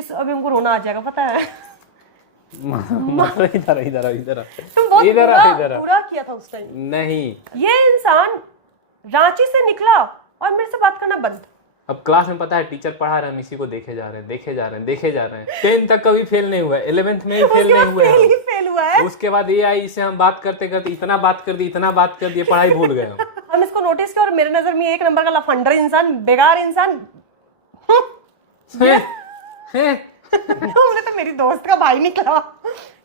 किस अभी हमको रोना आ जाएगा पता है। इधर तुम बहुत इधर बुरा किया था उस टाइम। नहीं, ये इंसान रांची से निकला और मेरे से बात करना बंद। अब क्लास में पता है टीचर पढ़ा रहे हैं, हम इसी को देखे जा रहे हैं। 10 तक कभी फेल नहीं हुआ, 11th में भी फेल नहीं हुए हम। फेल हुआ है। उसके बाद ये आई, इससे हम बात करते करते इतना बात कर दी, पढ़ाई भूल गए हम इसको नोटिस किया और मेरे नजर में एक नंबर का लफंडर इंसान, बेकार इंसान। हमने तो मेरी दोस्त का भाई निकला,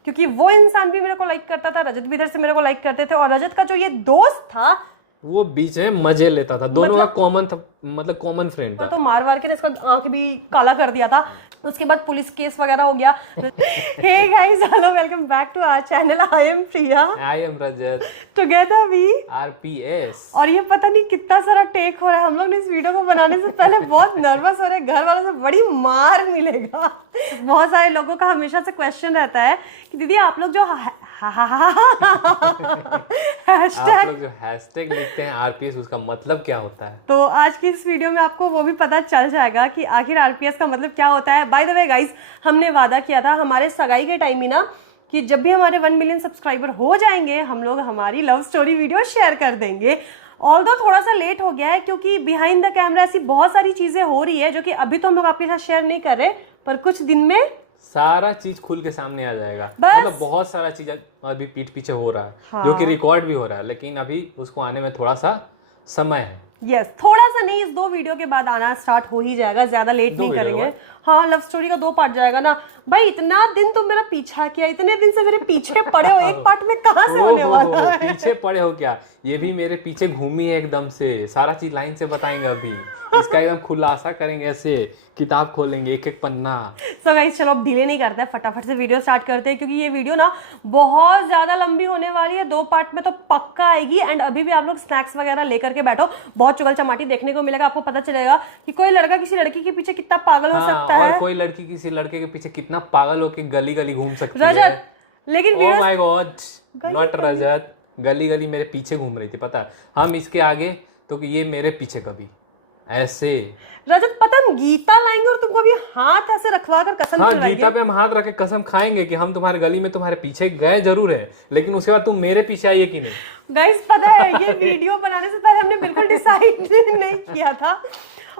क्योंकि वो इंसान भी मेरे को लाइक करता था, रजत भी इधर से मेरे को लाइक करते थे, और रजत का जो ये दोस्त था वो बीच में मजे लेता था, दोनों का कॉमन था, मतलब कॉमन फ्रेंड था। तो मार के इसका आंख भी काला कर दिया था। उसके बाद पुलिस केस वगैरह हो गया। Hey guys, hello, welcome back to our channel. I am Priya, I am Rajat, together we RPS. और ये पता नहीं कितना सारा टेक हो रहा है। हम लोग ने इस वीडियो को बनाने से पहले बहुत नर्वस हो रहे हैं, घर वालों से बड़ी मार मिलेगा। बहुत सारे लोगों का हमेशा से क्वेश्चन रहता है कि दीदी आप लोग जो हैशटैग लिखते हैं आरपीएस, उसका मतलब क्या होता है? तो आज की इस वीडियो में आपको वो भी पता चल जाएगा कि आखिर आरपीएस का मतलब क्या होता है। बाय द वे गाइस, हमने वादा किया था हमारे सगाई के टाइम ही ना कि जब भी हमारे 1 मिलियन सब्सक्राइबर हो जाएंगे हम लोग हमारी लव स्टोरी वीडियो शेयर कर देंगे। ऑल्दो थोड़ा सा लेट हो गया है, क्योंकि बिहाइंड द कैमरा ऐसी बहुत सारी चीजें हो रही है जो कि अभी तो हम लोग आपके साथ शेयर नहीं कर रहे, पर कुछ दिन में सारा चीज खुल के सामने आ जाएगा। बस मतलब बहुत सारा चीज अभी पीठ पीछे हो रहा है, हाँ। जो कि रिकॉर्ड भी हो रहा है, लेकिन अभी उसको आने में थोड़ा सा समय है। यस, थोड़ा सा नहीं, इस 2 वीडियो के बाद आना स्टार्ट हो ही जाएगा, ज्यादा लेट नहीं करेंगे। हाँ, लव स्टोरी का 2 पार्ट जाएगा ना भाई। इतना दिन तुम मेरा पीछा किया, इतने दिन से मेरे पीछे पड़े हो, एक पार्ट में कहाँ से होने वाला है? पीछे पड़े हो क्या? ये भी मेरे पीछे घूमी है एकदम से, सारा चीज लाइन से बताएंगे अभी। इसका एकदम खुलासा करेंगे, ऐसे किताब खोलेंगे एक एक पन्ना। सो गाइस, चलो अब डिले नहीं करते हैं, फटाफट से वीडियो स्टार्ट करते हैं, क्योंकि ये वीडियो ना बहुत ज्यादा लंबी होने वाली है। 2 पार्ट में तो पक्का आएगी। एंड अभी भी आप लोग स्नैक्स वगैरह लेकर के बैठो, बहुत चुगल चमाटी देखने को मिलेगा। आपको पता चलेगा कि कोई लड़का किसी लड़की के पीछे कितना पागल हो सकता है, और कोई लड़की किसी लड़के के पीछे कितना पागल होके गली गली घूम सकती है। रजत, लेकिन ओह माय गॉड, नॉट रजत, गली गली मेरे पीछे घूम रही थी, पता है? हम इसके आगे तो ये मेरे पीछे कभी ऐसे। रजत, पता हम गीता लाएंगे और तुमको अभी हाथ ऐसे रखवा कर कसम खिलाएंगे। गीता पे हम हाथ रख के कसम खाएंगे कि हम तुम्हारे गली में तुम्हारे पीछे गए जरूर है, लेकिन उसके बाद तुम मेरे पीछे आई है कि नहीं। गाइस, पता है ये वीडियो बनाने से पहले हमने बिल्कुल डिसाइड नहीं किया था,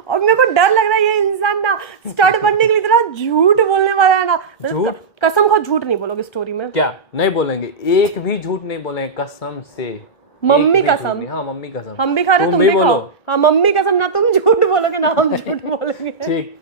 और मेरे को डर लग रहा है ये इंसान ना स्टड बनने के लिए इतना झूठ बोलने वाला है ना। झूठ? कसम खा, झूठ नहीं बोलोगे स्टोरी में? क्या नहीं बोलेंगे? एक भी झूठ नहीं बोलेंगे, कसम से। मम्मी कसम। हाँ, मम्मी कसम। हम भी खा रहे, तुम भी खाओ। हाँ, मम्मी कसम, ना तुम झूठ बोलोगे ना हम झूठ बोलेंगे। ठीक।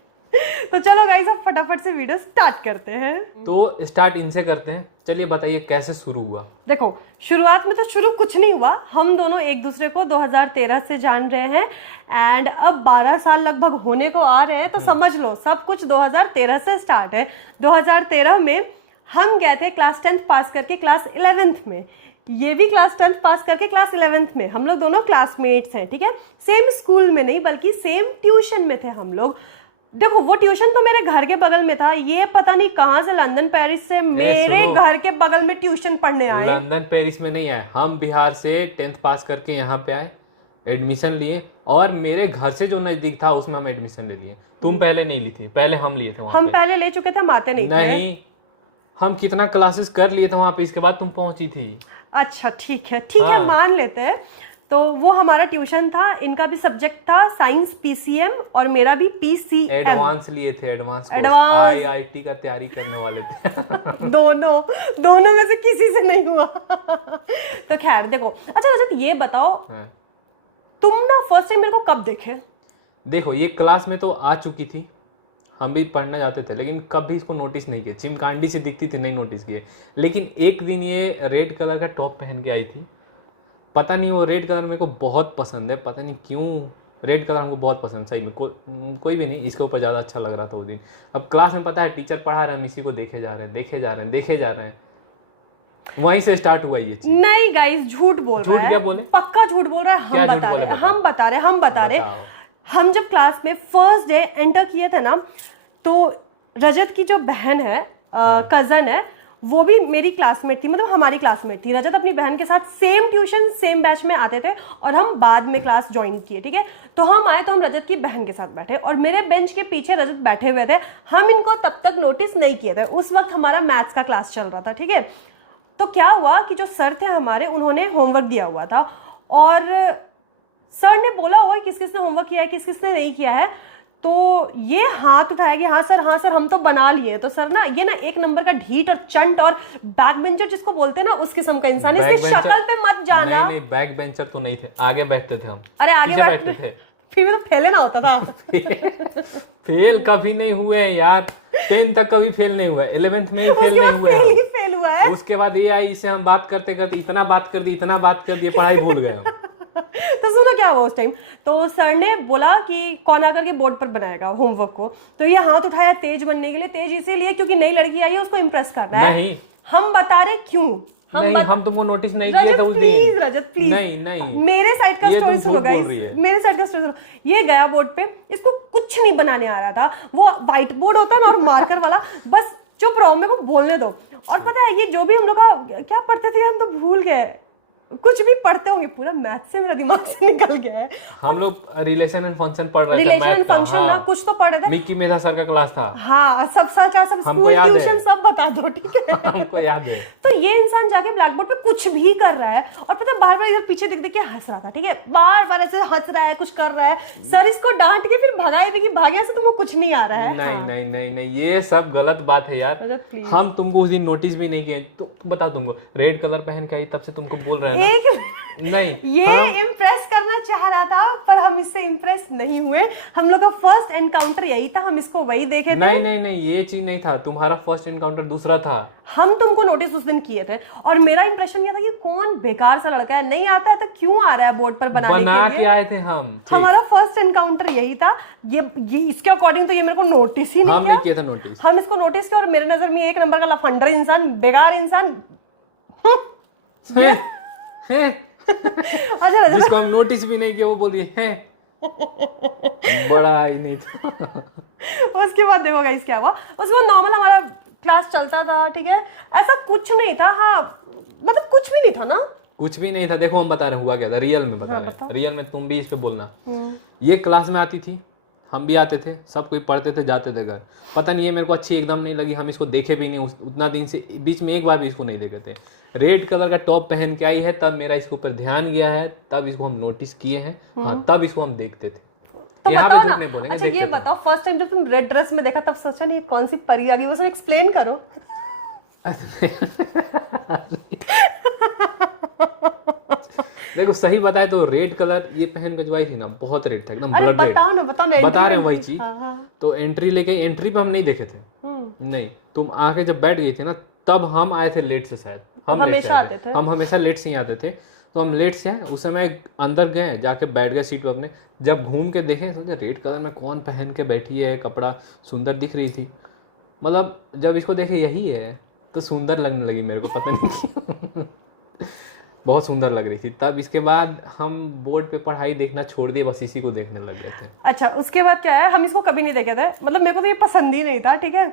तो चलो गाइस, अब फटाफट से वीडियो स्टार्ट करते हैं। तो स्टार्ट इनसे करते हैं। चलिए बताइए कैसे शुरू हुआ? देखो, शुरुआत में तो शुरू कुछ नहीं हुआ। हम दोनों एक दूसरे को 2013 से जान रहे हैं, एंड अब 12 साल लगभग होने को आ रहे हैं, तो समझ लो सब कुछ 2013 से स्टार्ट है। 2013 में हम गए थे क्लास 10th पास करके क्लास 11th में, ये भी क्लास 10th पास करके क्लास 11th में। हम लोग दोनों क्लासमेट्स हैं, ठीक है? सेम स्कूल में नहीं, बल्कि सेम ट्यूशन में थे हम लोग। देखो, वो ट्यूशन तो मेरे घर के बगल में था, ये पता नहीं कहाँ से लंदन पेरिस से मेरे घर के बगल में ट्यूशन पढ़ने आए। लंदन पेरिस में नहीं आए, हम बिहार से 10th पास करके यहाँ पे आए, एडमिशन लिए, और मेरे घर से जो नजदीक था उसमें हम एडमिशन ले लिए। तुम पहले नहीं ली थी, पहले हम लिए थे। हम पहले ले चुके थे, हम आते नहीं थे। नहीं, हम कितना क्लासेस कर लिए थे वहां पे, इसके बाद तुम पहुंची थी। अच्छा, ठीक है, मान लेते हैं। तो वो हमारा ट्यूशन था। इनका भी सब्जेक्ट था साइंस पीसीएम, और मेरा भी पीसीएम। एडवांस लिए थे, एडवांस आईआईटी का तैयारी करने वाले थे। दोनों में से किसी से नहीं हुआ। तो खैर, देखो, अच्छा रजत, ये बताओ तुम ना फर्स्ट टाइम मेरे को कब देखे? देखो, ये क्लास में तो आ चुकी थी, हम भी पढ़ने जाते थे, लेकिन कभी इसको नोटिस नहीं किया। चिमकांडी से दिखती थी, नहीं नोटिस किए। लेकिन एक दिन ये रेड कलर का टॉप पहन के आई थी। पता नहीं, वो रेड कलर मेरे को बहुत पसंद है, पता नहीं क्यों रेड कलर हमको बहुत पसंद, सही में। कोई भी नहीं, इसके ऊपर ज़्यादा अच्छा लग रहा था वो दिन। अब क्लास में पता है टीचर पढ़ा रहे हैं, हम इसी को देखे जा रहे हैं। वहीं से स्टार्ट हुआ ये चीज। नहीं गाइस, झूठ बोल रहा है। झूठ क्या बोले? पक्का झूठ बोल रहा है। हम बता रहे। हम जब क्लास में फर्स्ट डे एंटर किए थे ना, तो रजत की जो बहन है, कजन है, वो भी मेरी क्लासमेट थी, मतलब हमारी क्लासमेट थी। रजत अपनी बहन के साथ सेम ट्यूशन सेम बैच में आते थे और हम बाद में क्लास ज्वाइन किए, ठीक है। तो हम आए तो हम रजत की बहन के साथ बैठे और मेरे बेंच के पीछे रजत बैठे हुए थे। हम इनको तब तक नोटिस नहीं किए थे, उस वक्त हमारा मैथ्स का क्लास चल रहा था, ठीक है। तो क्या हुआ कि जो सर थे हमारे, उन्होंने होमवर्क दिया हुआ था और सर ने बोला होगा किस किसने होमवर्क किया है, किस किसने नहीं किया है। तो ये हाथ उठाया कि हाँ सर हम तो बना लिए। तो सर ना, ये ना एक नंबर का ढीठ और चंट और बैक बेंचर जिसको बोलते हैं ना, उस किस्म का इंसान, इसकी शक्ल पे मत जाना। नहीं, बैक बेंचर तो नहीं थे, आगे बैठते थे हम। अरे आगे पीछे बैठते थे। फिर भी तो फेले ना होता था। फेल कभी नहीं हुए हैं यार, 10 तक कभी फेल नहीं हुआ, 11th में ही फेल नहीं हुए फेल हैं। ही फेल हुआ है। उसके बाद ये आई, इससे हम बात करते करते इतना बात कर दी, पढ़ाई भूल गए हम। तो सुनो क्या हुआ उस टाइम। तो सर ने बोला कि कौन आकर के बोर्ड पर बनाएगा होमवर्क को। तो ये हाथ उठाया तेज बनने के लिए, तेज इसीलिए क्योंकि नई लड़की आई है, उसको इम्प्रेस करना है। नहीं, हम बता रहे क्यों। हम तुमको नोटिस नहीं किए थे उस दिन। रजत प्लीज, नहीं, मेरे साइड का ये स्टोरी तुम सुनो झूठ बोल गाइस, रही है। मेरे साइड का स्टोरी सुनो। ये गया बोर्ड पे, इसको कुछ नहीं बनाने आ रहा था। वो व्हाइट बोर्ड होता है ना और मार्कर वाला, बस चुप रहो, मेरे को बोलने दो। और पता है ये जो भी हम लोग का क्या पढ़ते थे, हम तो भूल गए, कुछ भी पढ़ते होंगे, पूरा मैथ से मेरा दिमाग से निकल गया है। हम लोग रिलेशन एंड फंक्शन पढ़ रहे थे, रिलेशन मैथ एंड का, फंक्शन हाँ। ना कुछ तो पढ़ रहे थे। मिक्की मेधा सर का क्लास था। हाँ, सब सच है, सब हमको स्कूल याद है। ट्यूशन सब बता दो, ठीक है। हमको याद है। तो ये इंसान जाके ब्लैक बोर्ड पे कुछ भी कर रहा है और पता है बार बार इधर पीछे देख देख के हंस रहा था, ठीक है। बार बार ऐसे हंस रहा है, कुछ कर रहा है। सर इसको डांट के फिर भगाए थे कि भाग्य से तुमको कुछ नहीं आ रहा है। नहीं, ये सब गलत बात है यार। रजत, please। हम तुमको उस दिन नोटिस भी नहीं किए। तो बताओ, तुमको रेड कलर पहन के आई तब से तुमको बोल रहे हैं एक नहीं, ये इम्प्रेस करना चाह रहा था पर हम इससे इम्प्रेस नहीं हुए। हम लोग का फर्स्ट एनकाउंटर यही था, हम इसको वही देखे थे। नहीं, ये चीज नहीं था। तुम्हारा फर्स्ट एनकाउंटर दूसरा था। हम तुमको नोटिस उस दिन किए थे और मेरा इंप्रेशन ये था कि कौन बेकार सा लड़का है, नहीं आता है तो क्यों आ रहा है बोर्ड पर बनाने के लिए। आए थे हम। हमारा फर्स्ट एनकाउंटर यही था। ये इसके अकॉर्डिंग तो ये मेरे को नोटिस ही नहीं किया था नोटिस। हम इसको नोटिस किया और मेरे नजर में एक नंबर का लफंडर इंसान, बेकार इंसान। अच्छा रजत, जिसको हम नोटिस भी नहीं किया वो बोल दिए हैं। बड़ा ही नहीं था। उसके बाद देखो गाइस क्या हुआ। उसके बाद नॉर्मल हमारा क्लास चलता था, ठीक है, ऐसा कुछ नहीं था। हाँ मतलब कुछ भी नहीं था ना, कुछ भी नहीं था। देखो हम बता रहे हुआ क्या था, रियल में बता रहे हैं। रियल में तुम भी इस पे बोलना। ये क्लास में आती थी, हम भी आते थे, सब कोई पढ़ते थे, जाते थे घर। पता नहीं, ये मेरे को अच्छी एकदम नहीं लगी, हम इसको देखे भी नहीं उतना दिन से, बीच में एक बार भी इसको नहीं देखे थे। रेड कलर का टॉप पहन के आई है, तब मेरा इसके ऊपर ध्यान गया है, तब इसको हम नोटिस किए हैं। हाँ, तब इसको हम देखते थे। तो यहाँ बताओ पे ना। झूठ नहीं बोलेंगे। अच्छा ये बताओ, फर्स्ट टाइम जब तुम रेड ड्रेस में देखा तब सोचा नहीं कौन सी परी आ गई, वो सब एक्सप्लेन करो। देखो सही बताए तो रेड कलर ये पहन के जो आई थी ना, बहुत रेड था, एकदम अरे ब्लड रेड। बताओ ना बता रहे हैं वही चीज। हाँ। तो एंट्री लेके, एंट्री पे हम नहीं देखे थे। नहीं, तुम आके जब बैठ गई थी ना, तब हम आए थे लेट से। शायद हम हमेशा आते थे। हम हमेशा लेट से ही आते थे। तो हम लेट से आए, उस समय अंदर गए, जाके बैठ गए सीट पे अपने। जब घूम के देखे, सोचे रेड कलर में कौन पहन के बैठी है, कपड़ा सुंदर दिख रही थी। मतलब जब इसको देखे यही है तो सुंदर लगने लगी मेरे को, पता नहीं क्यों। बहुत सुंदर लग रही थी। तब इसके बाद हम बोर्ड पे पढ़ाई देखना छोड़ दिए, बस इसी को देखने लग गए थे। अच्छा उसके बाद क्या है, हम इसको कभी नहीं देखे थे, मतलब मेरे को तो ये पसंद ही नहीं था, ठीक है।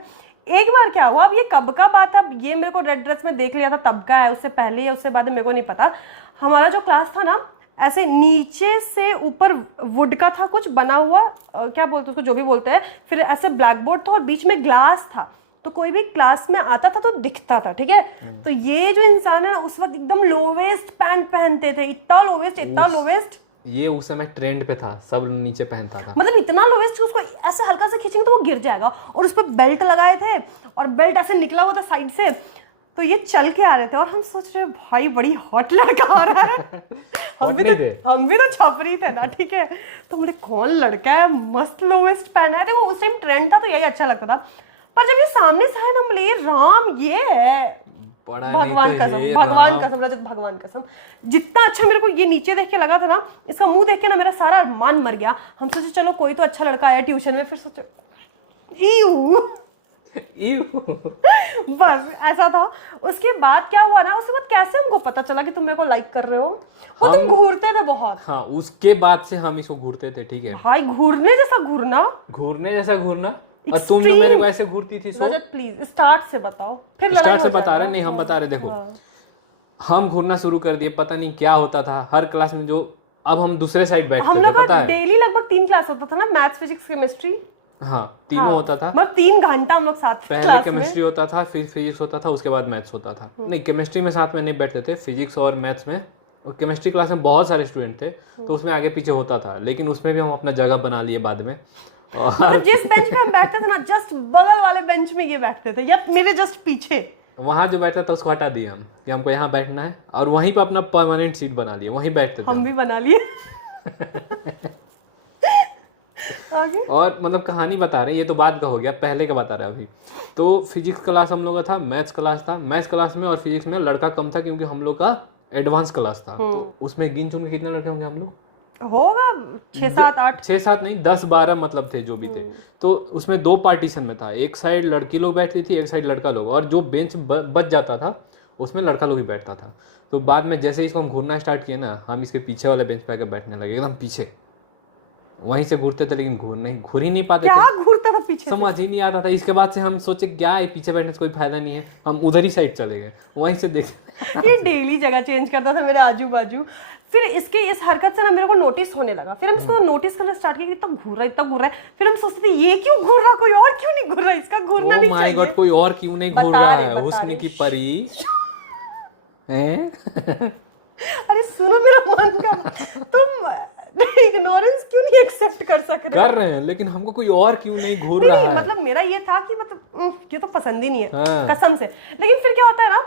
एक बार क्या हुआ, अब ये कब का बात है, अब ये मेरे को रेड ड्रेस में देख लिया था तब का है, उससे पहले या उससे बाद मेरे को नहीं पता। हमारा जो क्लास था ना, ऐसे नीचे से ऊपर वुड का था कुछ बना हुआ, क्या बोलते उसको, जो भी बोलते हैं। फिर ऐसे ब्लैक बोर्ड था और बीच में ग्लास था, तो कोई भी क्लास में आता था तो दिखता था, ठीक है। तो ये जो इंसान है ना, उस वक्त एकदम लोवेस्ट पैंट पहनते थे, इतना लोवेस्ट। ये उस समय ट्रेंड पे था, सब नीचे पहनता था। मतलब इतना लोवेस्ट कि उसको ऐसे हल्का से खींचेंगे तो वो गिर जाएगा। और उस पर बेल्ट लगाए थे और बेल्ट ऐसे निकला हुआ था साइड से। तो ये चल के आ रहे थे और हम सोच रहे भाई बड़ी हॉट लड़का आ रहा है। हम भी तो छपरी थे ना, ठीक है। तो बोले कौन लड़का है, मस्त लोवेस्ट पहना है। देखो उस टाइम ट्रेंड था तो यही अच्छा लगता था। पर जब ये सामने से आया ना, बोले ये राम ये है, भगवान कसम रजत, भगवान कसम, जितना अच्छा मेरे को ये नीचे देख के लगा था ना, इसका मुंह देख के ना मेरा सारा मान मर गया। हम सोचे चलो कोई तो अच्छा लड़का आया ट्यूशन में, फिर सोचे बस ऐसा था। उसके बाद क्या हुआ ना, उसके बाद कैसे हमको पता चला कि तुम मेरे को लाइक कर रहे हो, वो तुम घूरते थे बहुत। हाँ, उसके बाद से हम इसको घूरते थे, ठीक है भाई घूरने जैसा घूरना, घूरने जैसा घूरना। और तुम जो मेरे को ऐसे घूरती थी सो रजत प्लीज स्टार्ट से बताओ, फिर लड़ाई स्टार्ट से हो बता रहे जाएगा। नहीं, हम बता रहे देखो। हाँ। हम घूरना शुरू कर दिए, पता नहीं क्या होता था हर क्लास में। जो अब हम दूसरे साइड बैठते हम थे, लोग पता का है। डेली लगभग 3 क्लास होता था ना, मैथ्स फिजिक्स केमिस्ट्री। हाँ, तीनों होता था। मतलब 3 घंटा हम लोग साथ पहले क्लास में। केमिस्ट्री होता था, फिर फिजिक्स होता था, उसके बाद मैथ्स होता था। नहीं, केमिस्ट्री में साथ में नहीं बैठते थे, फिजिक्स और मैथ्स में। और केमिस्ट्री क्लास में बहुत सारे स्टूडेंट थे, तो उसमें आगे पीछे होता था, लेकिन उसमें भी हम अपना जगह बना लिए बाद में। और मतलब जिस बेंच पे हम बैठते थे ना, जस्ट बगल वाले बेंच में ये बैठते थे, या मेरे जस्ट पीछे। वहाँ जो बैठता था उसको हटा दिए हम कि हमको यहाँ बैठना है, और वहीं पे अपना परमानेंट सीट बना लिए, वहीं बैठते थे हम भी बना लिए। आगे और मतलब कहानी बता रहे हैं, ये तो बाद का हो गया, पहले का बता रहे हैं अभी। तो फिजिक्स क्लास हम लोग का था, मैथ्स क्लास था। मैथ्स क्लास में और फिजिक्स में लड़का कम था, क्योंकि हम लोग का एडवांस क्लास था। तो उसमें गिन चुन के कितने लड़के होंगे हम लोग? होगा 6 7 8। 6 7 नहीं, 10 12 मतलब थे जो भी थे। तो उसमें 2 पार्टीशन में था, एक साइड लड़की लोग बैठती थी, एक साइड लड़का लोग, और जो बेंच बच जाता था उसमें लड़का लोग ही बैठता था। तो बाद में जैसे ही इसको हम घूरना स्टार्ट किए ना, हम इसके पीछे वाले बेंच पे आकर बैठने लगे, एकदम पीछे। वहीं से घूरते थे, लेकिन घूर ही नहीं पाते थे, क्या घूरता था पीछे से? समझ ही नहीं आता था। इसके बाद से हम सोचे क्या है, पीछे बैठने से कोई फायदा नहीं है, हम उधर ही साइड चले गए, वहीं से देख। ये डेली जगह चेंज करता था मेरे आजू बाजू। फिर इसके इस हरकत से ना मेरे को नोटिस होने लगा। फिर हम इसको नोटिस करना स्टार्ट किया कि इतना घूर रहा है, इतना घूर रहा है। फिर हम सोचते थे ये क्यों घूर रहा, कोई और क्यों नहीं घूर रहा, इसका घूरना नहीं माय गॉड, चाहिए। कोई और क्यों नहीं घूर बता रहा रहे, है, बता हुस्न रहे। की परी हैं? अरे सुनो मेरा मन का, तुम इग्नोरेंस क्यों नहीं एक्सेप्ट कर सक रहे? कर रहे हैं, लेकिन हमको कोई और क्यों नहीं घूर नहीं, रहा नहीं, है। मतलब मेरा ये था कि मतलब ये तो पसंद ही नहीं है, हाँ। कसम से। लेकिन फिर क्या होता है ना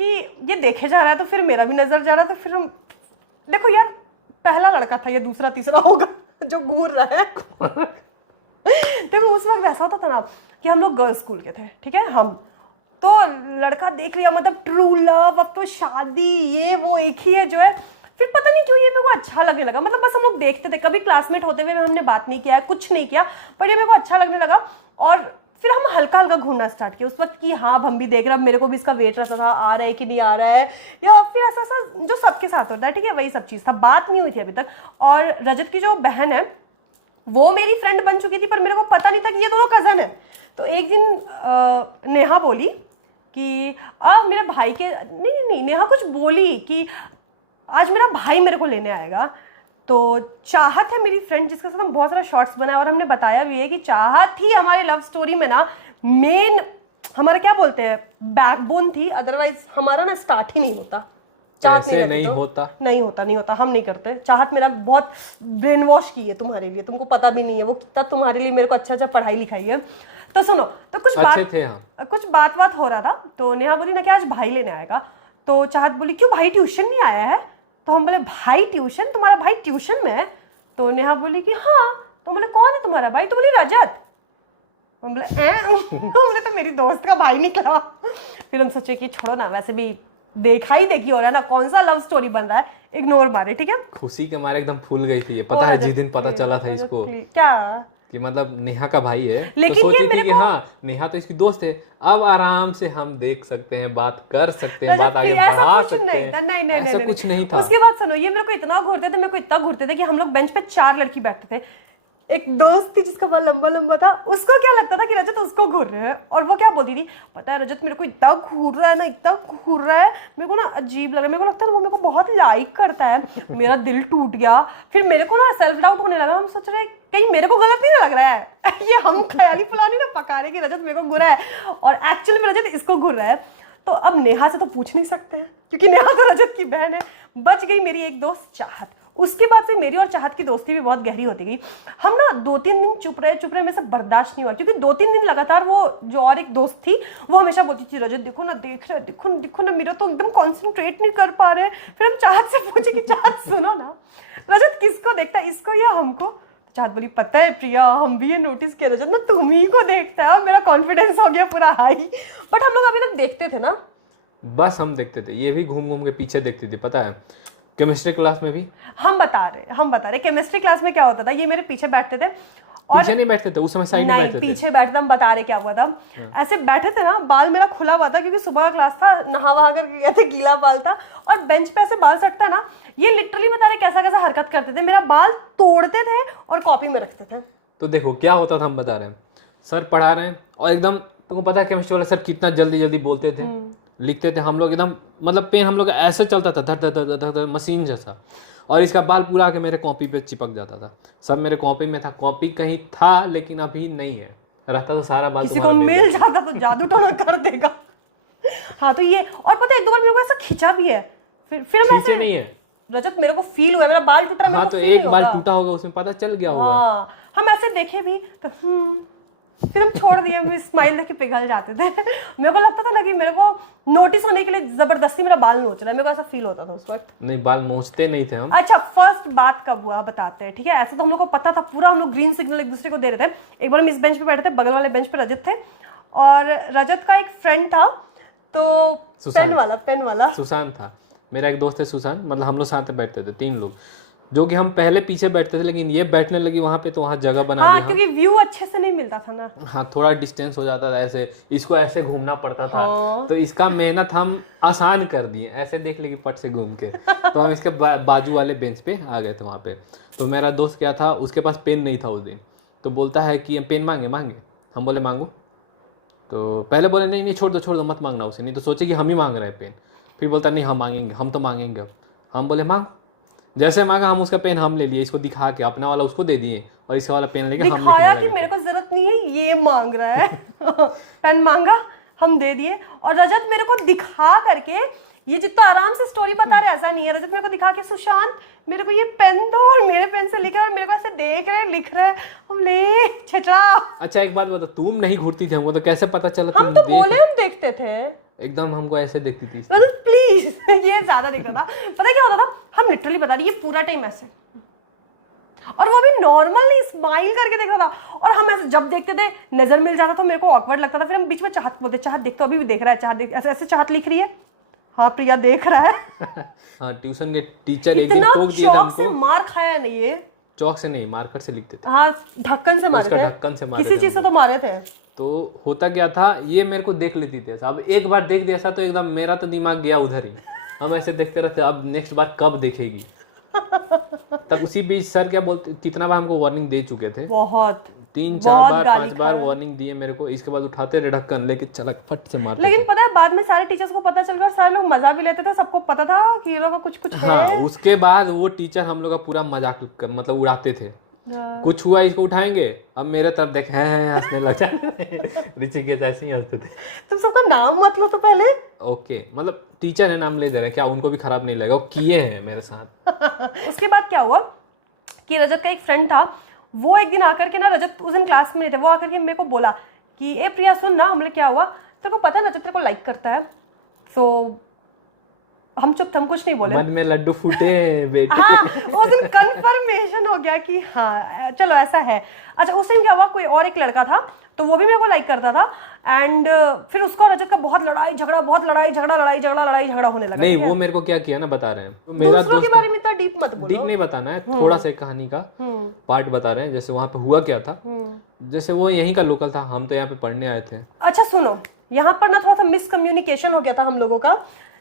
कि ये देखे जा रहा है, तो फिर मेरा भी नजर जा रहा है, तो फिर हम देखो यार, पहला लड़का था, ये दूसरा तीसरा होगा जो घूर रहा है। देखो उस वक्त ऐसा होता था ना कि हम लोग गर्ल्स स्कूल के थे, ठीक है। हम तो लड़का देख लिया, मतलब ट्रू लव, अब तो शादी, ये वो एक ही है जो है। फिर पता नहीं क्यों ये मेरे को अच्छा लगने लगा। मतलब बस हम लोग देखते थे, कभी क्लासमेट होते हुए हमने बात नहीं किया है, कुछ नहीं किया, पर ये मेरे को अच्छा लगने लगा। और फिर हम हल्का हल्का घूमना स्टार्ट किया उस वक्त कि हाँ अब हम भी देख रहे हैं। मेरे को भी इसका वेट रहता था, आ रहा है कि नहीं आ रहा है, या फिर ऐसा ऐसा जो सबके साथ होता है, ठीक है, वही सब चीज़ था। बात नहीं हुई थी अभी तक। और रजत की जो बहन है वो मेरी फ्रेंड बन चुकी थी, पर मेरे को पता नहीं था कि ये दोनों कजन है। तो एक दिन नेहा बोली कि मेरे भाई के, नहीं, नेहा कुछ बोली कि आज मेरा भाई मेरे को लेने आएगा। तो चाहत है मेरी फ्रेंड, जिसके साथ हम बहुत सारा शॉर्ट्स बनाए, और हमने बताया भी है कि चाहत ही हमारे लव स्टोरी में ना मेन, हमारा क्या बोलते हैं, बैकबोन थी। अदरवाइज हमारा ना स्टार्ट ही नहीं होता। चाहत ऐसे रहती नहीं तो होता। नहीं होता, हम नहीं करते। चाहत मेरा बहुत ब्रेन वॉश की है तुम्हारे लिए, तुमको पता भी नहीं है वो कितना तुम्हारे लिए मेरे को अच्छा अच्छा पढ़ाई लिखाई है। तो सुनो, तो अच्छे थे हम। कुछ बात हो रहा था। तो नेहा बोली ना कि आज भाई लेने आएगा। तो चाहत बोली क्यों, भाई ट्यूशन नहीं आया है? तो हम बोले भाई ट्यूशन, तुम्हारा भाई ट्यूशन में है? तो नेहा बोली कि हाँ। तो बोले कौन है तुम्हारा भाई? तो बोली रजत। हम बोले तो मेरी दोस्त का भाई निकला। फिर हम सोचे कि छोड़ो ना, वैसे भी देखा ही देखी हो रहा है ना, कौन सा लव स्टोरी बन रहा है, इग्नोर मारे, ठीक है। खुशी के मारे एकदम फूल गई थी ये, पता है जिस दिन पता चला था इसको क्या कि मतलब नेहा का भाई है, तो लेकिन सोची ये थी मेरे कि हाँ नेहा तो इसकी दोस्त है, अब आराम से हम देख सकते हैं, बात कर सकते हैं, बात आगे बढ़ा सकते हैं। नहीं, ऐसा कुछ नहीं था। उसके बाद सुनो, ये मेरे को इतना घूरते थे, मेरे को इतना घूरते थे कि हम लोग बेंच पे 4 लड़की बैठते थे। एक दोस्त थी जिसका बाल लंबा लंबा था, उसको क्या लगता था कि रजत उसको घूर रहे हैं, और वो क्या बोलती थी, पता है रजत मेरे को इतना घूर रहा है ना, इतना घूर रहा है, मेरे को ना अजीब लग रहा है, मेरे को लगता है वो मेरे को बहुत लाइक करता है। मेरा दिल टूट गया। फिर मेरे को ना सेल्फ डाउट होने लगा। हम सोच रहे कहीं मेरे को गलत नहीं लग रहा है, ये हम ख्याली फुलानी ना पका रहे कि रजत मेरे को घूर रहा है और एक्चुअली में रजत इसको घूर रहा है। तो अब नेहा से तो पूछ नहीं सकते हैं, क्योंकि नेहा तो रजत की बहन है। बच गई मेरी एक दोस्त चाहत। उसके बाद से मेरी और चाहत की दोस्ती भी बहुत गहरी होती गई। हम ना 2-3 दिन चुप रहे में से बर्दाश्त नहीं हुआ, क्योंकि 2-3 दिन लगातार वो जो और एक दोस्त थी वो हमेशा बोलती थी रजत देखो ना, देख रहे, देखो ना, मेरा तो एकदम कॉन्सेंट्रेट नहीं कर पा रहे। फिर हम चाहत से पूछे कि चाहत सुनो ना, रजत किसको देखता है, इसको या हमको? चाहत बोली पता है प्रिया, हम भी ये नोटिस किया रजत ना तुम ही को देखता है। मेरा कॉन्फिडेंस हो गया पूरा हाई। बट हम लोग अभी तक देखते थे ना, बस हम देखते थे, ये भी घूम घूम के पीछे देखती थी। पता है केमिस्ट्री क्लास में भी हम बता रहे केमिस्ट्री क्लास में क्या होता था, ये मेरे पीछे बैठते थे और पीछे नहीं बैठते थे उस समय, साइड में बैठते थे। पीछे बैठते थे। हम बता रहे क्या हुआ था। ऐसे बैठे थे ना, बाल मेरा खुला हुआ था क्योंकि सुबह का क्लास था, नहा वहा कर गए थे, गीला बाल था, और बेंच पे ऐसे बाल सटता ना, ये लिटरली बता रहे कैसा कैसा हरकत करते थे। मेरा बाल तोड़ते थे और कॉपी में रखते थे। तो देखो क्या होता था, हम बता रहे हैं। सर पढ़ा रहे हैं और एकदम तुमको पता है केमिस्ट्री वाला सर कितना जल्दी जल्दी बोलते थे, लिखते थे। हम लोग एकदम मतलब पेन हम लोग ऐसे चलता था धर धर धर धर धर मशीन जैसा, और इसका बाल पूरा आके मेरे कॉपी पे चिपक जाता था। सब मेरे कॉपी में था, कॉपी कहीं था लेकिन अभी नहीं है, रहता तो सारा बाल किसी को मिल जाता तो जादू टोना कर देगा। हाँ तो ये, और पता है एक दो बार मेरे को ऐसा खींचा भी है, फिर मैं खींचे नहीं है रजत मेरे को फील हुआ मेरा बाल टूट रहा है। हाँ तो एक बाल टूटा होगा उसमें पता चल गया होगा। हाँ हम ऐसे देखे भी तो फिर हम छोड़ दिए, हम स्माइल देख के पिघल जाते थे। मेरे को लगता था ना कि मेरे को नोटिस होने के लिए जबरदस्ती मेरा बाल नोच रहा है, मेरे को ऐसा फील होता था उस वक्त। नहीं बाल नोचते नहीं थे हम। अच्छा फर्स्ट बात कब हुआ बताते हैं, ठीक है। ऐसे तो हम लोग को पता था पूरा, हम लोग ग्रीन सिग्नल एक दूसरे को दे रहे थे। एक बार हम इस बेंच पे बैठे थे, बगल वाले बेंच पे रजत थे, और रजत का एक फ्रेंड था तो पेन वाला सुशांत था। मेरा एक दोस्त है सुशांत, मतलब हम लोग साथ में बैठते थे 3 लोग, जो कि हम पहले पीछे बैठते थे लेकिन ये बैठने लगी वहां पे तो वहां जगह बना ली। हाँ क्योंकि व्यू अच्छे से नहीं मिलता था ना। हाँ थोड़ा डिस्टेंस हो जाता था, ऐसे इसको ऐसे घूमना पड़ता था। तो इसका मेहनत हम आसान कर दिए, ऐसे देख लेगी पट से घूम के। तो हम इसके बाजू वाले बेंच पे आ गए थे वहाँ पे। तो मेरा दोस्त क्या था, उसके पास पेन नहीं था उस दिन, तो बोलता है कि पेन मांगे। हम बोले मांगो, तो पहले बोले नहीं छोड़ दो मत मांगना उसे, नहीं तो सोचे कि हम ही मांग रहे हैं पेन। फिर बोलता नहीं हम तो मांगेंगे अब। हम बोले मांग। जैसे मांगा हम उसका पेन हम ले लिए, इसको दिखा के अपना वाला उसको दे दिए और इसका वाला पेन लेके हम दिखाया कि मेरे को जरूरत नहीं है, ये मांग रहा है। पेन मांगा, हम दे दिए। और रजत मेरे को दिखा करके, ये जितना आराम से स्टोरी बता रहे ऐसा नहीं है, रजत मेरे को दिखा के सुशांत मेरे को ये पेन दो, और मेरे पेन से लिख रहा है, मेरे को ऐसे देख रहे लिख रहे, हम ले छेचड़ा। अच्छा एक बात बता, तुम नहीं घूरती थी हमको तो कैसे पता चला? हम तो बोले हम देखते थे, एकदम हमको ऐसे देखती थी। रजत प्लीज। ये ज्यादा दिखता था। पता क्या होता था, हम लिटरली बता रही, ये पूरा टाइम ऐसे, और वो भी नॉर्मल नहीं, स्माइल करके देख रहा था। और हम ऐसे जब देखते थे नजर मिल जाता तो मेरे को ऑकवर्ड लगता था। फिर हम बीच में चाहत बोलते, चाहत देख, तो अभी भी देख रहा है, चाहत देख, ऐसे ऐसे चाहत लिख रही है, हाँ प्रिया देख रहा है। हाँ ट्यूशन के टीचर एक दिन टोक दिए थे हमको। मार खाया नहीं है, चौक से नहीं मार्कर से लिखते थे। हाँ ढक्कन से मारे थे, ढक्कन से मारे किसी चीज से तो मारे थे। तो होता क्या था, ये मेरे को देख लेती थी ऐसा। अब एक बार देख दिया ऐसा तो एकदम मेरा तो दिमाग गया उधर ही, हम ऐसे देखते रहते अब नेक्स्ट बार कब देखेगी। तब उसी बीच सर क्या बोलते, कितना बार हमको वार्निंग दे चुके थे, बहुत 3-4 बार 5 बार वार्निंग दिए मेरे को। इसके बाद उठाते रहे ढक्कन लेके चलक फट से मारते। लेकिन पता है बाद में सारे टीचर्स को पता चल गया और सारे लोग मजा भी लेते थे, सबको पता था कि ये लोग का कुछ है। हाँ उसके बाद वो टीचर हम लोग का पूरा मजाक मतलब उड़ाते थे। कुछ हुआ इसको उठाएंगे, अब मेरे तरफ देख हैं हंसने लग जाते। ऋषिकेश ऐसे ही हंसते थे। तुम सबका नाम मत लो तो पहले। ओके मतलब टीचर है नाम ले दे रहे हैं, क्या उनको भी खराब नहीं लगेगा, वो किए हैं मेरे साथ। उसके बाद क्या हुआ कि रजत का एक फ्रेंड था, वो एक दिन आकर के ना, रजत उस दिन क्लास में नहीं थे, वो आकर के मेरे को बोला कि ए प्रिया सुन ना, हमने क्या हुआ तेरे को पता है रजत तेरे को लाइक करता है। तो हम चुप थे, हम कुछ नहीं बोले। मन में लड्डू फूटे बेटे। हाँ उस दिन कंफर्मेशन हो गया कि हाँ चलो ऐसा है। अच्छा उस दिन क्या हुआ, कोई और एक लड़का था तो वो भी मेरे को लाइक करता था, एंड फिर उसको और रजत का बहुत लड़ाई झगड़ा होने लगा। नहीं वो मेरे को क्या किया ना बता रहे हैं, तो मेरा दूसरों के बारे में इतना डीप मत बोलो। डीप नहीं बताना है, थोड़ा सा कहानी का पार्ट बता रहे हैं। जैसे वहां पे हुआ क्या था, जैसे वो यहीं का लोकल था, हम तो यहाँ पे पढ़ने आए थे। अच्छा सुनो, यहाँ पर ना थोड़ा सा मिसकम्युनिकेशन हो गया था हम लोगों का।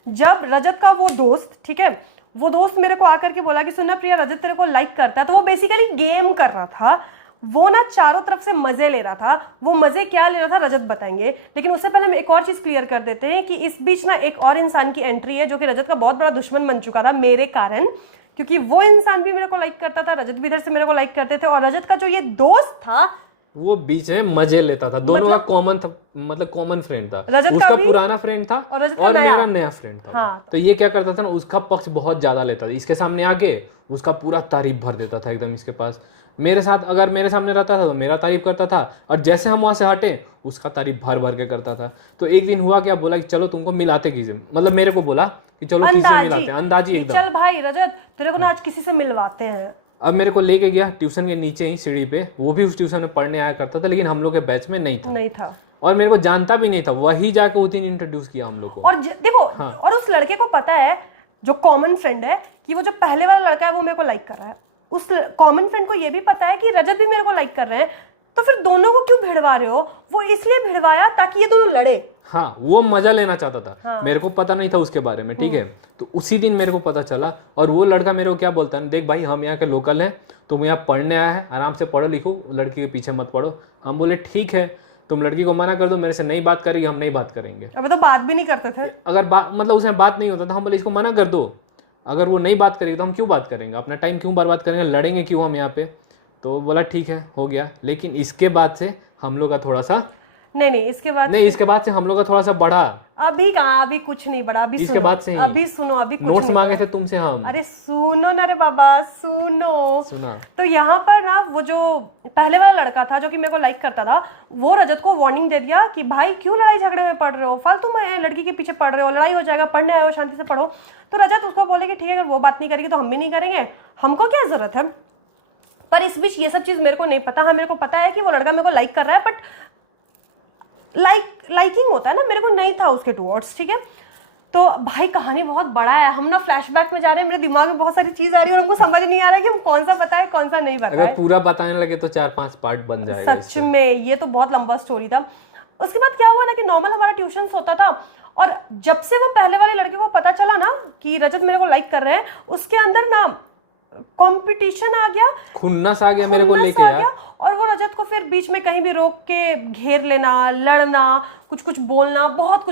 जब रजत का वो दोस्त, ठीक है, वो दोस्त मेरे को आकर के बोला कि सुनना प्रिया रजत तेरे को लाइक करता है, तो वो बेसिकली गेम कर रहा था, वो ना चारों तरफ से मजे ले रहा था। वो मजे क्या ले रहा था रजत बताएंगे, लेकिन उससे पहले हम एक और चीज क्लियर कर देते हैं कि इस बीच ना एक और इंसान की एंट्री है जो कि रजत का बहुत बड़ा दुश्मन बन चुका था मेरे कारण, क्योंकि वो इंसान भी मेरे को लाइक करता था, रजत भी इधर से मेरे को लाइक करते थे, और रजत का जो ये दोस्त था वो बीच में मजे लेता था। दोनों का कॉमन था, मतलब कॉमन फ्रेंड था। उसका पुराना फ्रेंड था और मेरा नया फ्रेंड था। हाँ। तो ये क्या करता था ना, उसका पक्ष बहुत ज्यादा लेता था, इसके सामने आके उसका पूरा तारीफ भर देता था एकदम इसके पास। मेरे साथ अगर मेरे सामने रहता था तो मेरा तारीफ करता था, और जैसे हम वहां से हटे उसका तारीफ भर भर के करता था। तो एक दिन हुआ क्या, बोला कि चलो तुमको मिलाते किसी, मतलब मेरे को बोला कि चलो किसी से मिलाते हैं, अंदाजी एकदम, चल भाई रजत तेरे को ना आज किसी से मिलवाते हैं। अब मेरे को लेके गया ट्यूशन के नीचे ही सीढ़ी पे, वो भी उस ट्यूशन में पढ़ने आया करता था, लेकिन हम लोग के बैच में नहीं था और मेरे को जानता भी नहीं था, वही जाके उस दिन इंट्रोड्यूस किया हम लोग को। और देखो हाँ। और उस लड़के को पता है, जो कॉमन फ्रेंड है, कि वो जो पहले वाला लड़का है वो मेरे को लाइक कर रहा है। उस कॉमन फ्रेंड को ये भी पता है कि रजत भी मेरे को लाइक कर रहे हैं, तो फिर दोनों को क्यों भिड़वा रहे हो? वो इसलिए भिड़वाया ताकि ये दोनों लड़े। हाँ वो मजा लेना चाहता था। हाँ। मेरे को पता नहीं था उसके बारे में, ठीक है। तो उसी दिन मेरे को पता चला, और वो लड़का मेरे को क्या बोलता है, देख भाई हम यहाँ के लोकल हैं, तुम यहाँ पढ़ने आया है, आराम से पढ़ो लिखो, लड़की के पीछे मत पढ़ो। हम बोले ठीक है। तुम लड़की को मना कर दो, मेरे से नहीं बात करेगी, हम नहीं बात करेंगे। अबे तो बात भी नहीं करते थे। अगर बात मतलब उसमें बात नहीं होता था, हम बोले इसको मना कर दो, अगर वो नहीं बात करेगी तो हम क्यों बात करेंगे, अपना टाइम क्यों बर्बाद करेंगे, लड़ेंगे क्यों हम यहाँ पे। तो बोला ठीक है, हो गया। लेकिन इसके बाद से हम लोग का थोड़ा सा नहीं इसके बाद से हम लोग का थोड़ा सा बढ़ा। अभी कहाँ, अभी कुछ नहीं बढ़ा। अभी इसके सुनो, बाद से ही अभी सुनो, अभी कुछ नोट्स नहीं मांगे बढ़ा। थे तुमसे हम। अरे सुनो ना रे बाबा, सुनो। सुना। तो यहाँ पर ना वो जो पहले वाला लड़का था जो कि मेरे को लाइक करता था, वो रजत को वार्निंग दे दिया कि भाई क्यों लड़ाई झगड़े में पड़ रहे हो, फालतू में लड़की के पीछे पड़ रहे हो, लड़ाई हो जाएगा, पढ़ने आए हो शांति से पढ़ो। तो रजत उसको बोले कि ठीक है, अगर वो बात नहीं करेगी तो हम भी नहीं करेंगे, हमको क्या जरूरत है। पर इस बीच ये सब चीज मेरे को नहीं पता। हाँ मेरे को पता है कि वो लड़का मेरे को लाइक कर रहा है, बट लाइकिंग होता है ना, मेरे को नहीं था उसके टुवर्ड्स, ठीक है। तो भाई कहानी बहुत बड़ा है, हम ना फ्लैशबैक में जा रहे हैं, मेरे दिमाग में बहुत सारी चीज आ रही है और हमको समझ नहीं आ रहा है कि हम कौन सा बताएं कौन सा नहीं बताएं। अगर पूरा बताने लगे तो 4-5 पार्ट बन जाएगा। सच में ये तो बहुत लंबा स्टोरी था। उसके बाद क्या हुआ ना कि नॉर्मल हमारा ट्यूशन होता था, और जब से वो पहले वाले लड़के को पता चला ना कि रजत मेरे को लाइक कर रहे हैं, उसके अंदर ना कंपटीशन आ गया, खुन्नस आ गया मेरे को लेके आ यार। गया। और वो रजत को फिर बीच में कहीं भी रोक के घेर लेना, लड़ना, कुछ कुछ बोलना, बहुत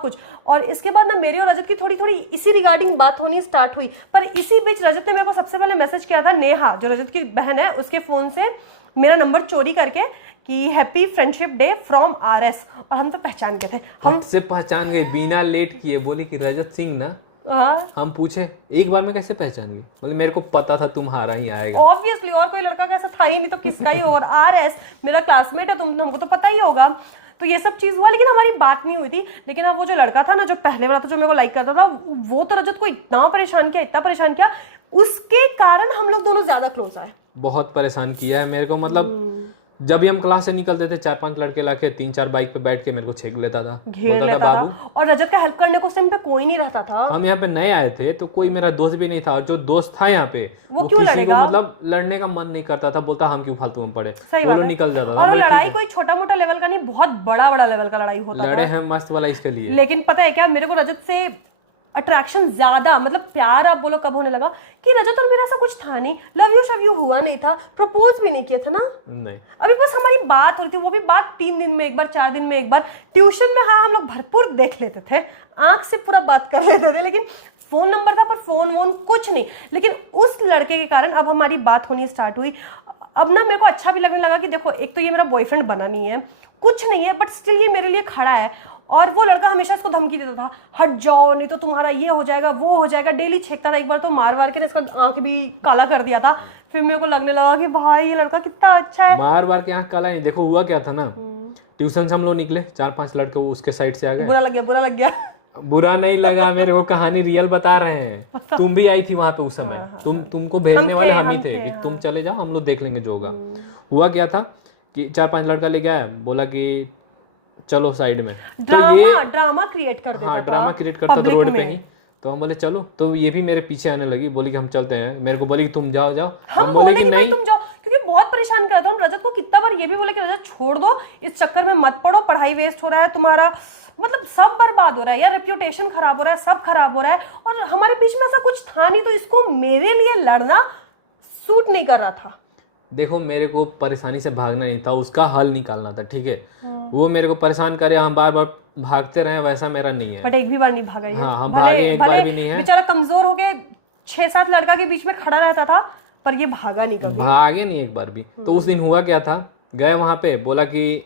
कुछ। और इसके बाद ना मेरी और रजत की थोड़ी थोड़ी इसी रिगार्डिंग बात होनी स्टार्ट हुई। पर इसी बीच रजत ने मेरे को सबसे पहले मैसेज किया था, नेहा जो रजत की बहन है, उसके फोन से मेरा नंबर चोरी करके कि happy friendship day from RS। और हम तो पहचान गए थे, हम से पहचान गए बिना लेट किए। बोली कि रजत सिंह ना। हाँ हम पूछे एक बार में कैसे पहचान गई, बोले मेरे को पता था तुम्हारा ही आएगा। ऑब्वियसली, और कोई लड़का कैसा था ही नहीं तो किसका ही। और RS मेरा क्लासमेट है, तुम हमको तो पता ही होगा। तो ये सब चीज हुआ, लेकिन हमारी बात नहीं हुई थी। लेकिन अब वो जो लड़का था ना, जो पहले वाला था, जो मेरे को लाइक करता था, वो तो रजत को इतना परेशान किया, उसके कारण हम लोग दोनों ज्यादा क्लोज आए। बहुत परेशान किया है मेरे को। मतलब जब भी हम क्लास से निकलते थे, 4-5 लड़के लाके 3-4 बाइक पे बैठ के मेरे को छेक लेता था, बोलता था बाबू। और रजत का हेल्प करने को उस टाइम पे कोई नहीं रहता था। हम यहाँ पे नए आए थे तो कोई मेरा दोस्त भी नहीं था, और जो दोस्त था यहाँ पे वो क्यों किसी लड़ेगा? को मतलब लड़ने का मन नहीं करता था, बोलता हम क्यों फालतू में पड़े, सही वो बात लोग है। निकल जाता था। और वो लड़ाई कोई छोटा मोटा लेवल का नहीं, बहुत बड़ा लेवल का लड़ाई होता था। लड़े हैं मस्त वाला इसके लिए। लेकिन पता है क्या, मेरे को रजत से अट्रैक्शन ज्यादा, मतलब प्यार आप बोलो कब होने लगा कि रजत और मेरा ऐसा कुछ था नहीं, लव यू शव यू हुआ नहीं था, प्रपोज भी नहीं किया था ना। नहीं, अभी बस हमारी बात हो रही थी, वो भी बात 3 दिन में एक बार, 4 दिन में एक बार। ट्यूशन में हाँ हम लोग भरपूर देख लेते थे, आंख से पूरा बात कर लेते थे, लेकिन फोन नंबर था पर फोन वोन कुछ नहीं। लेकिन उस लड़के के कारण अब हमारी बात होनी स्टार्ट हुई। अब ना मेरे को अच्छा भी लगने लगा कि देखो, एक तो ये मेरा बॉयफ्रेंड बना नहीं है, कुछ नहीं है, बट स्टिल ये मेरे लिए खड़ा है। और वो लड़का हमेशा इसको धमकी देता था, हट जाओ नहीं तो तुम्हारा ये हो जाएगा, वो हो जाएगा, डेली छेकता था। एक बार तो मार के इसका आंख भी काला कर दिया था। फिर मेरे को लगने लगा कि भाई ये लड़का कितना अच्छा है। मार के आंख काला नहीं। देखो हुआ क्या था ना, ट्यूशन से हम लोग निकले, 4-5 लड़के उसके साइड से आ गए। बुरा लग गया। बुरा नहीं लगा मेरे को, कहानी रियल बता रहे हैं। तुम भी आई थी वहां पे उस समय। तुमको भेजने वाले हम ही थे कि तुम चले जाओ, हम लोग देख लेंगे जो होगा। हुआ क्या था कि 4-5 लड़का लेके आया, बोला कि चलो साइड में। तो ये ड्रामा क्रिएट कर देता था। ड्रामा क्रिएट करता था रोड पे ही। तो हम बोले चलो, तो ये भी मेरे पीछे आने लगी, बोली कि हम चलते हैं। मेरे को बोली कि तुम जाओ। हम बोले कि नहीं तुम जाओ, क्योंकि बहुत परेशान कर रहा था। हम रजत को कितना बार ये भी बोले कि रजत छोड़ दो, इस चक्कर में मत पड़ो, पढ़ाई वेस्ट हो रहा है तुम्हारा, मतलब सब बर्बाद हो रहा है यार, रेप्यूटेशन खराब हो रहा है, सब खराब हो रहा है। और हमारे बीच में ऐसा कुछ था नहीं, तो इसको मेरे लिए लड़ना सूट नहीं कर रहा था। देखो मेरे को परेशानी से भागना नहीं था, उसका हल निकालना था, ठीक है। वो मेरे को परेशान करे, हम बार बार भागते रहे, वैसा मेरा नहीं है। बट एक भी बार नहीं भागा ये। हाँ, हम भागे एक बार भी नहीं है। बेचारा कमजोर हो गए, 6-7 लड़का के बीच में खड़ा रहता था, पर ये भागा नहीं कभी। भागे नहीं एक बार भी। तो उस दिन हुआ क्या था, गए वहां पे, बोला कि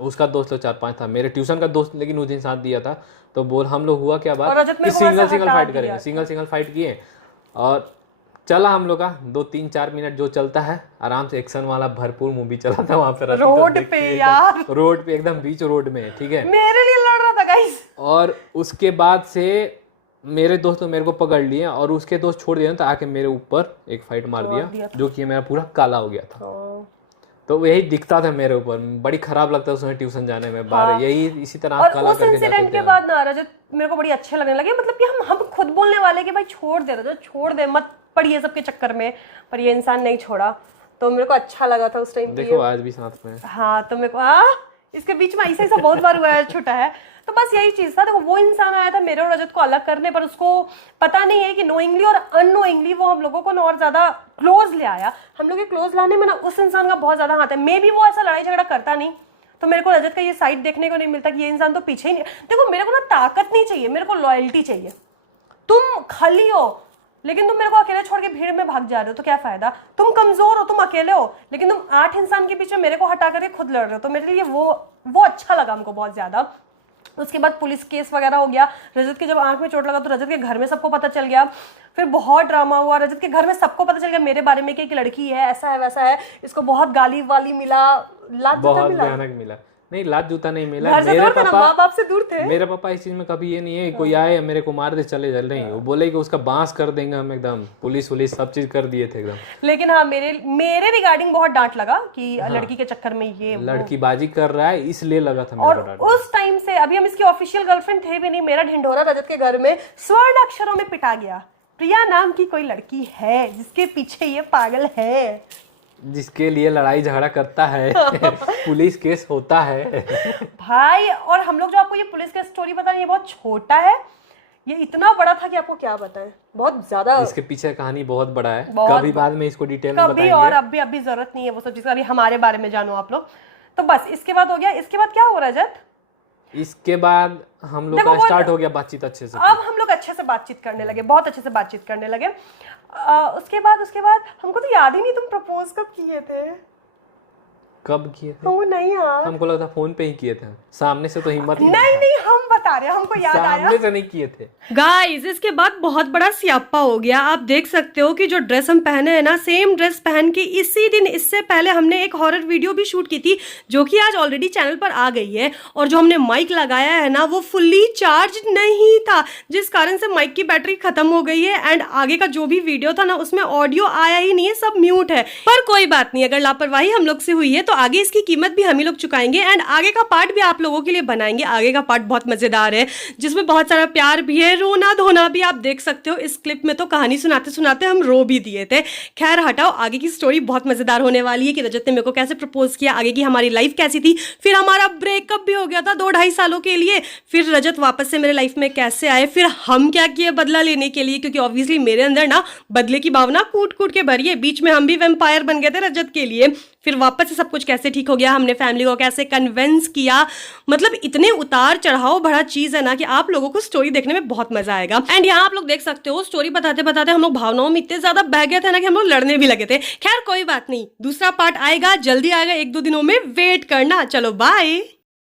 उसका दोस्त लोग 4-5 था, मेरे ट्यूशन का दोस्त लेकिन उस दिन साथ दिया था। तो बोल हम लोग हुआ क्या बात कि सिंगल फाइट करेंगे, सिंगल फाइट किए। और चला हम लोग का 2-3-4 मिनट जो चलता है, आराम से एक्शन वाला भरपूर मूवी चला था वहां पे रोड पे यार, रोड पे एकदम बीच रोड में, ठीक है। मेरे लिए लड़ रहा था गाइस। और उसके बाद से मेरे दोस्त मेरे को पकड़ लिए और उसके दोस्त छोड़ दिया, तो आके मेरे ऊपर एक फाइट मार दिया, जो कि मेरा पूरा काला हो गया था। तो यही दिखता था मेरे ऊपर, बड़ी खराब लगता था उसमें ट्यूशन जाने में बार। यही इसी तरह और काला उस करके इंसिडेंट के बाद ना रजत मेरे को बड़ी अच्छे लगने लगे। मतलब कि हम खुद बोलने वाले कि भाई छोड़ दे रजत, छोड़ दे, मत पड़िए सबके चक्कर में। पर ये इंसान नहीं छोड़ा, तो मेरे को अच्छा लगा था उस टाइम। देखो आज भी साथ में। हाँ, तो मेरे को इसके बीच में ऐसा बहुत बार हुआ है, छूटा है। तो बस यही चीज था। देखो वो इंसान आया था मेरे और रजत को अलग करने, पर उसको पता नहीं है कि नोइंगली और अननोइंगली वो हम लोगों को और ज्यादा क्लोज ले आया। हम लोग के क्लोज लाने में ना उस इंसान का बहुत ज्यादा हाथ है। मे बी वो ऐसा लड़ाई झगड़ा करता नहीं, तो मेरे को रजत का ये साइड देखने को नहीं मिलता कि ये इंसान तो पीछे ही नहीं। देखो मेरे को ना ताकत नहीं चाहिए, मेरे को लॉयल्टी चाहिए। तुम खली हो लेकिन तुम मेरे को अकेले छोड़ के भीड़ में भाग जा रहे हो तो क्या फायदा। तुम कमजोर हो, तुम अकेले हो, लेकिन तुम 8 इंसान के पीछे मेरे को हटा करके खुद लड़ रहे हो, तो मेरे लिए वो अच्छा लगा हमको बहुत ज्यादा। उसके बाद पुलिस केस वगैरह हो गया, रजत के जब आंख में चोट लगा तो रजत के घर में सबको पता चल गया, फिर बहुत ड्रामा हुआ। रजत के घर में सबको पता चल गया मेरे बारे में कि एक लड़की है, ऐसा है वैसा है, इसको बहुत गाली वाली मिला, लात जूता बहुत मिला। भयानक मिला। नहीं, लात जूता नहीं मिला। घर से दूर थे ना, माँ बाप से दूर थे। मेरे पापा इस चीज में कभी ये नहीं है कोई आए मेरे को मार दे चले चल रही, वो बोले कि उसका बांस कर देंगे हम, एकदम पुलिस वुलिस सब चीज कर दिए थे एकदम। लेकिन हाँ मेरे रिगार्डिंग बहुत डांट लगा कि लड़की के चक्कर में ये लड़की बाजी कर रहा है इसलिए लगा था और मेरे को डांट। उस टाइम से अभी हम इसकी ऑफिशियल गर्लफ्रेंड थे भी नहीं, मेरा ढिंढोरा रजत के घर में स्वर्ण अक्षरों में पिटा गया। प्रिया नाम की कोई लड़की है जिसके पीछे ये पागल है, जिसके लिए लड़ाई झगड़ा करता है पुलिस केस होता है भाई। और हम लोग जो आपको ये पुलिस का स्टोरी बता रहे हैं ये बहुत छोटा है, ये इतना बड़ा था कि आपको क्या बताएं, बहुत ज्यादा। इसके पीछे कहानी बहुत बड़ा है, बहुत कभी बाद में इसको डिटेल में कभी बताएंगे। और अभी जरूरत नहीं है वो सब चीज, अभी हमारे बारे में जानो आप लोग। तो बस इसके बाद हो गया, इसके बाद क्या हो रहा है रजत? इसके बाद हम लोग का स्टार्ट हो गया बातचीत अच्छे से। अब हम लोग अच्छे से बातचीत करने लगे, बहुत अच्छे से बातचीत करने लगे। उसके बाद हमको तो याद ही नहीं तुम प्रपोज कब किए थे। कब किए थे? वो नहीं यार, हमको लगा था फोन पे ही किए थे, सामने से तो हिम्मत ही नहीं हम बता रहे हैं, हमको याद आया। सामने से नहीं किए थे गाइस। इसके बाद बहुत बड़ा सियापा हो गया। आप देख सकते हो कि जो ड्रेस हम पहने हैं ना, सेम ड्रेस पहन के इसी दिन इससे पहले हमने एक हॉरर वीडियो भी शूट की थी जो कि आज ऑलरेडी चैनल पर आ गई है। और जो हमने माइक लगाया है ना वो फुल्ली चार्ज नहीं था, जिस कारण से माइक की बैटरी खत्म हो गई है एंड आगे का जो भी वीडियो था ना उसमें ऑडियो आया ही नहीं है, सब म्यूट है। पर कोई बात नहीं, अगर लापरवाही हम लोग से हुई है तो आगे इसकी कीमत भी हम ही लोग चुकाएंगे एंड आगे का पार्ट भी आप लोगों के लिए बनाएंगे। आगे का पार्ट बहुत मजेदार है जिसमें बहुत सारा प्यार भी है, रोना धोना भी आप देख सकते हो। इस क्लिप में तो कहानी सुनाते सुनाते हम रो भी दिए थे। खैर हटाओ, आगे की स्टोरी बहुत मजेदार होने वाली है कि रजत ने मेरे को कैसे प्रपोज किया, आगे की हमारी लाइफ कैसी थी, फिर हमारा ब्रेकअप भी हो गया था 2-2.5 सालों के लिए, फिर रजत वापस से मेरे लाइफ में कैसे आए, फिर हम क्या किए बदला लेने के लिए, क्योंकि ऑब्वियसली मेरे अंदर ना बदले की भावना कूट कूट के भरी है। बीच में हम भी वैम्पायर बन गए थे रजत के लिए, फिर वापस से सब कुछ कैसे ठीक हो गया, हमने फैमिली को कैसे कन्विंस किया। मतलब इतने उतार चढ़ाव भरा चीज है ना कि आप लोगों को स्टोरी देखने में बहुत मजा आएगा। एंड यहाँ आप लोग देख सकते हो स्टोरी बताते बताते हम लोग भावनाओं में इतने ज्यादा बह गए थे ना कि हम लोग लड़ने भी लगे थे। खैर कोई बात नहीं, दूसरा पार्ट आएगा, जल्दी आएगा, 1-2 दिनों में वेट करना। चलो बाय।